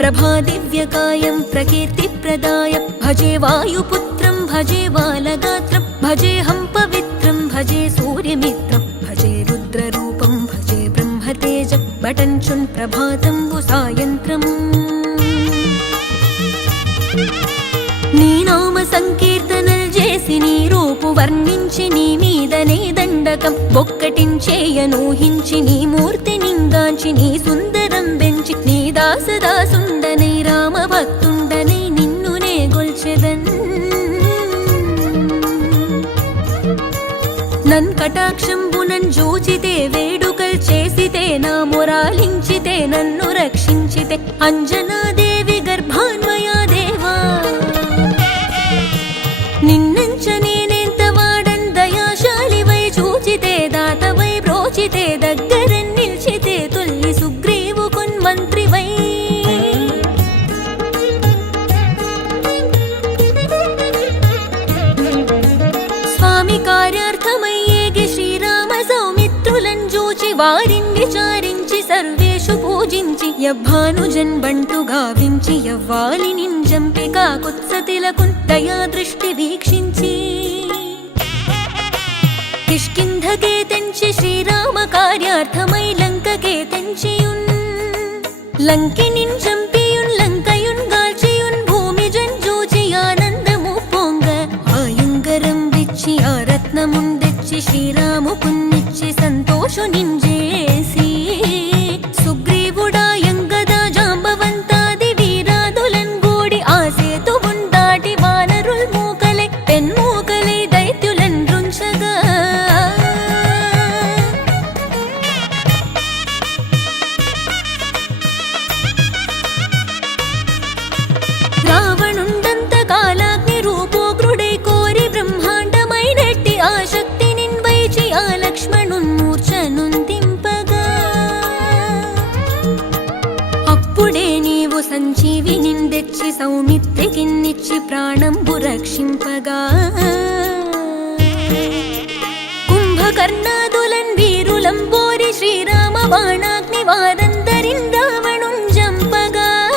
ప్రభాదివ్యకాయం ప్రకీర్తిప్రదాయ భజే వాయుపుత్రం భజే బాలగాత్రం భజేహం పవిత్రం భజే సూర్యమిత్రం భజే రుద్రరూపం భజే బ్రహ్మతేజ బటంచున్ ప్రభాతంబు సాయంత్రం నీ నామ సంకీర్తనలు చేసి నీ రూపు వర్ణించి నీ మీదనే దండకం ఒక్కటించేయనూహించి నీ మూర్తి దాంచి నీ సుందరం పెంచి నీ దాసదాసుండనై రామ భక్తుండనై నిన్ను నే గొల్చెదన్. నన్ కటాక్షంబునన్ జూచితే వేడుకల్ చేసితే నా మొరాలించితే నన్ను రక్షించితే అంజనాదే సర్వేషు పూజించి యవ్వానుజన్ బంటు గావించి యవ్వాలి నింజంపి కుత్సతిలకు దయా దృష్టి వీక్షించి. కిష్కింధకే తెంచి శ్రీరామ కార్యార్థమై లంకకే తెంచియున్ లంకి నింజంపియున్ లంకయున్ గాల్చియున్ భూమి జంజూచి ఆనందము పొంగ. ఆయుంగరం విచ్చి ఆ రత్నముందెచ్చి శ్రీరాము పున్నిచ్చి సంతోషు నింజే సౌమిత్రికిన్నిచ్చి ప్రాణంబు రక్షింపగా. కుంభకర్ణాదులన్ వీరులంబోరి శ్రీరామ బాణాగ్ని వారందరిన్ రావణుం జంపగా.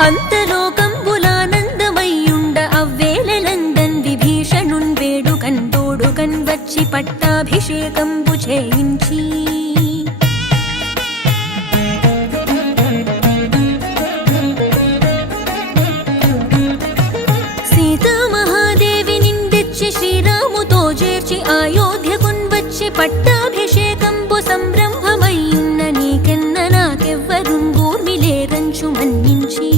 అంతలోకంబులానందమయ్యుండ అవ్వేళలందన్ విభీషణున్ వేడు కందోడు కన్ పట్టాభిషేకం వచ్చి అయోధ్యకున్ వచ్చి పట్టాభిషేకంబు సంరంభమయ్యున్న నీకెన్న నాకెవ్వరున్ గూర్మిలేరంచు మన్నించి.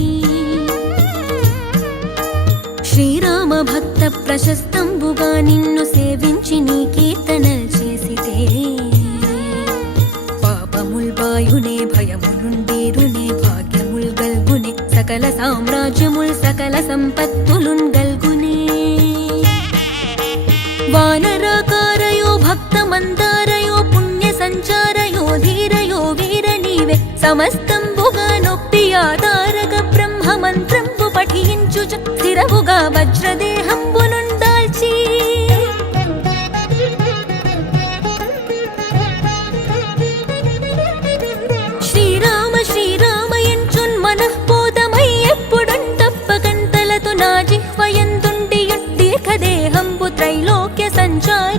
శ్రీరామ భక్త ప్రశస్తంబుగా నిన్ను సేవించి నీ కీర్తనల్ చేసితే పాపముల్ బాయునే భయములుండేరునే భాగ్యముల్ గల్గునే సకల సామ్రాజ్యముల్ సకల సంపత్తులున్ గల్గునే వానరాకారయో భక్త మందారయో పుణ్య సంచారయో ధీరయో వీర నీవే. సమస్తంబుగా నొప్పి ఆధారక బ్రహ్మ మంత్రంబు పఠించు స్థిరవుగా వజ్రదేహంబు 人。